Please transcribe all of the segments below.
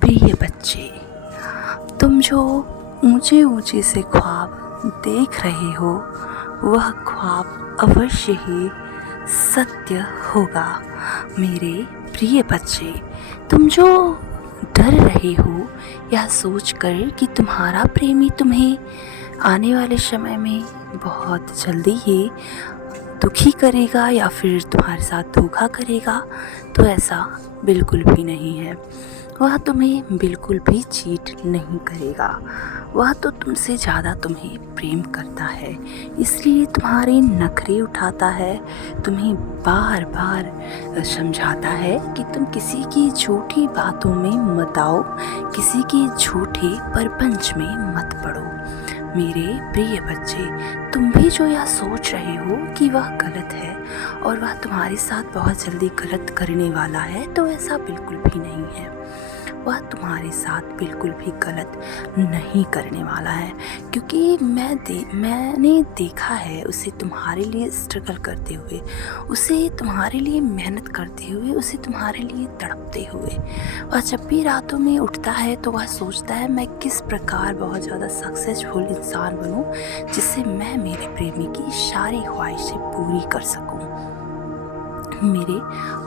प्रिय बच्चे, तुम जो ऊंचे ऊंचे से ख्वाब देख रहे हो वह ख्वाब अवश्य ही सत्य होगा। मेरे प्रिय बच्चे, तुम जो डर रहे हो यह सोचकर कि तुम्हारा प्रेमी तुम्हें आने वाले समय में बहुत जल्दी ही दुखी करेगा या फिर तुम्हारे साथ धोखा करेगा, तो ऐसा बिल्कुल भी नहीं है। वह तुम्हें बिल्कुल भी चीट नहीं करेगा। वह तो तुमसे ज़्यादा तुम्हें प्रेम करता है, इसलिए तुम्हारे नखरे उठाता है, तुम्हें बार बार समझाता है कि तुम किसी की झूठी बातों में मत आओ, किसी के झूठे परपंच में मत पड़ो। मेरे प्रिय बच्चे, तुम भी जो यह सोच रहे हो कि वह गलत है और वह तुम्हारे साथ बहुत जल्दी गलत करने वाला है, तो ऐसा बिल्कुल भी नहीं है। वह तुम्हारे साथ बिल्कुल भी गलत नहीं करने वाला है, क्योंकि मैंने देखा है उसे तुम्हारे लिए स्ट्रगल करते हुए, उसे तुम्हारे लिए मेहनत करते हुए, उसे तुम्हारे लिए तड़पते हुए। वह जब भी रातों में उठता है तो वह सोचता है मैं किस प्रकार बहुत ज़्यादा सक्सेसफुल इंसान बनूं, जिससे मैं मेरे प्रेमी की सारी ख्वाहिशें पूरी कर सकूं। मेरे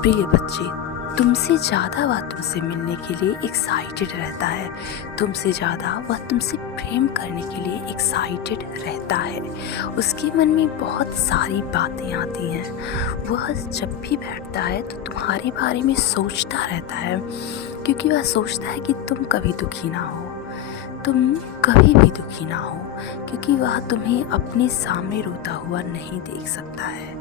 प्रिय बच्चे, तुमसे ज़्यादा वह तुमसे मिलने के लिए एक्साइटेड रहता है, तुमसे ज़्यादा वह तुमसे प्रेम करने के लिए एक्साइटेड रहता है। उसके मन में बहुत सारी बातें आती हैं। वह जब भी बैठता है तो तुम्हारे बारे में सोचता रहता है, क्योंकि वह सोचता है कि तुम कभी दुखी ना हो, तुम कभी भी दुखी ना हो, क्योंकि वह तुम्हें अपने सामने रोता हुआ नहीं देख सकता है।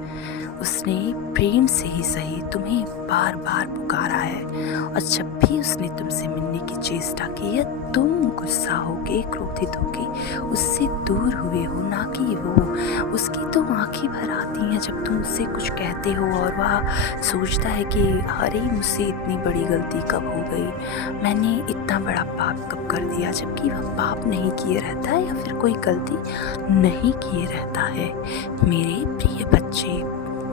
उसने प्रेम से ही सही तुम्हें बार बार पुकारा है, और जब भी उसने तुमसे मिलने की चेष्टा की है, तुम गुस्सा होके, क्रोधित होके उससे दूर हुए हो, ना कि वो। उसकी तो आंखें भर आती हैं जब तुम उससे कुछ कहते हो, और वह सोचता है कि अरे मुझसे इतनी बड़ी गलती कब हो गई, मैंने इतना बड़ा पाप कब कर दिया, जबकि वह पाप नहीं किए रहता है या फिर कोई गलती नहीं किए रहता है। मेरे प्रिय बच्चे,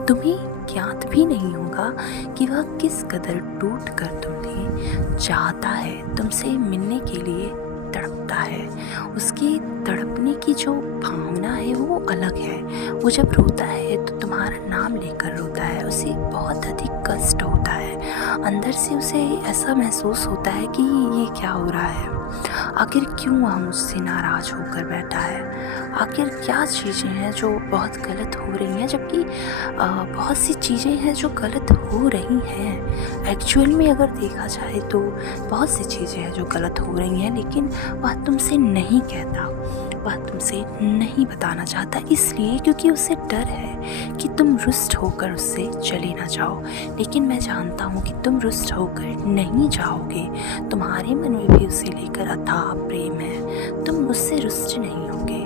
तुम्हें ज्ञात भी नहीं होगा कि वह किस कदर टूट कर तुम्हें चाहता है, तुमसे मिलने के लिए तड़पता है। उसकी तड़पने की जो भावना है वो अलग है। वो जब रोता है तो तुम्हारा नाम लेकर रोता है, उसे बहुत अधिक कष्ट होता है, अंदर से उसे ऐसा महसूस होता है कि ये क्या हो रहा है, आखिर क्यों वह मुझसे नाराज़ होकर बैठा है, आखिर क्या चीज़ें हैं जो बहुत गलत हो रही हैं, जबकि बहुत सी चीज़ें हैं जो गलत हो रही हैं। एक्चुअल में अगर देखा जाए तो बहुत सी चीज़ें हैं जो गलत हो रही हैं, लेकिन वह तुमसे नहीं कहता, वह तुमसे नहीं बताना चाहता, इसलिए क्योंकि उसे डर है कि तुम रुष्ट होकर उससे चले ना जाओ। लेकिन मैं जानता हूँ कि तुम रुष्ट होकर नहीं जाओगे, तुम्हारे मन में भी उसे लेकर अथाह प्रेम है, तुम उससे रुष्ट नहीं होगे,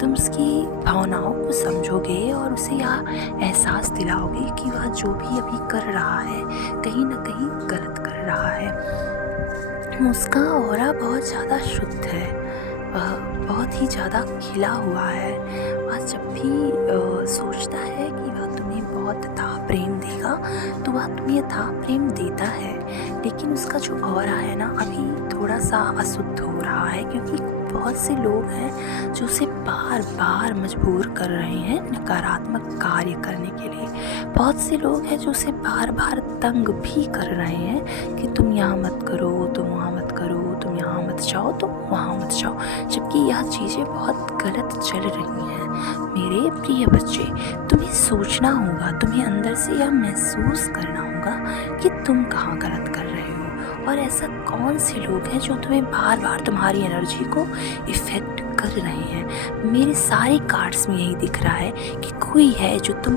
तुम उसकी भावनाओं को समझोगे और उसे यह एहसास दिलाओगे कि वह जो भी अभी कर रहा है कहीं ना कहीं गलत कर रहा है। उसका ऑरा बहुत ज़्यादा शुद्ध है, वह बहुत ही ज़्यादा खिला हुआ है। वह जब भी सोचता है कि वह तुम्हें बहुत अथाह प्रेम देगा तो वह तुम्हें अथाह प्रेम देता है, लेकिन उसका जो ऑरा है ना अभी थोड़ा सा अशुद्ध हो रहा है, क्योंकि बहुत से लोग हैं जो उसे बार बार मजबूर कर रहे हैं नकारात्मक कार्य करने के लिए। बहुत से लोग हैं जो उसे बार बार तंग भी कर रहे हैं कि तुम यहाँ मत करो, तुम वहाँ मत करो, तुम यहाँ मत जाओ, तुम वहाँ मत जाओ, जबकि यह चीज़ें बहुत गलत चल रही हैं। मेरे प्रिय बच्चे, तुम्हें सोचना होगा, तुम्हें अंदर से यह महसूस करना होगा कि तुम कहाँ गलत कर रहे हो, और ऐसा कौन से लोग हैं जो तुम्हें बार बार तुम्हारी एनर्जी को इफ़ेक्ट कर रहे हैं। मेरे सारे कार्ड्स में यही दिख रहा है कि कोई है जो तुम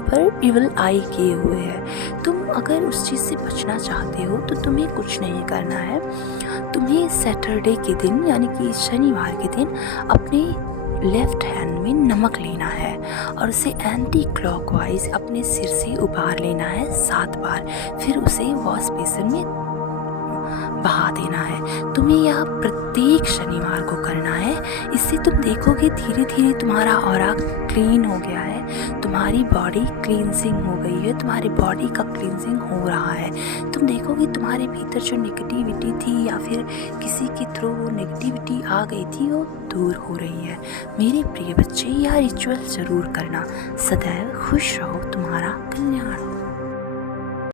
पर इविल आई किए हुए है। तुम अगर उस चीज़ से बचना चाहते हो तो तुम्हें कुछ नहीं करना है, तुम्हें सैटरडे के दिन यानी कि शनिवार के दिन अपने लेफ्ट हैंड में नमक लेना है और उसे एंटी क्लॉकवाइज अपने सिर से उबार लेना है 7 बार, फिर उसे वॉश बेसिन में बहा देना है। तुम्हें यह प्रत्येक शनिवार को करना है। इससे तुम देखोगे धीरे धीरे तुम्हारा ऑरा क्लीन हो गया है, तुम्हारी बॉडी क्लींजिंग हो गई है, तुम्हारी बॉडी का क्लींजिंग हो रहा है। तुम देखोगे तुम्हारे भीतर जो नेगेटिविटी थी या फिर किसी के थ्रू वो नेगेटिविटी आ गई थी वो दूर हो रही है। मेरे प्रिय बच्चे, यह रिचुअल ज़रूर करना। सदैव खुश रहो। तुम्हारा कल्याण।